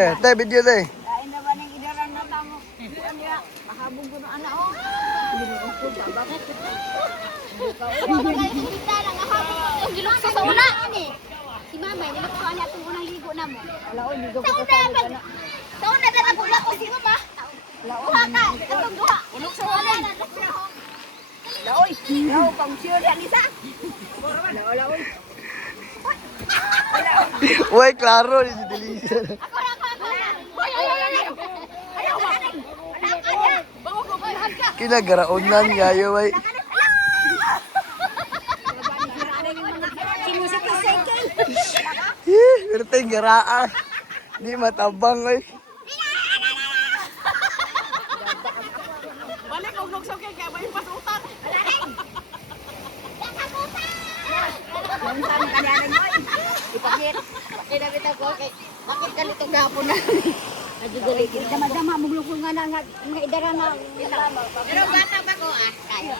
Tay, video tay. Lain na ba ng idaran na tamo? Ano ya? Pahabog ko ng anak oh. Bakit? Ang gilukso sa una. Si Mama, nilukso niya itong unang ligo na mo. Wala oh, ligo ko Sa sa una, anak. sa una na nagula ko si Mama. Duha ka, itong duha. Ulok sa una. Laoy, lao pang sure yan isa. Wala oy. Uy, klaro. Di si Delisa. Ako na. Hoy, ayaw. Bago ko balhan ka. Kinagaraonan nga yun, ay. Sinusikil-sikil. Pero tayo garaan. Di matabang, ay. Balik og lukso kay may pasutan. Yung saan kanyanan mo ipakit. Kinabit ako kay bakit kalito gapon na. Naduduligid. Dama-dama mo lukso nga na nga idara na. Pero bata ba ko ah? Kaya.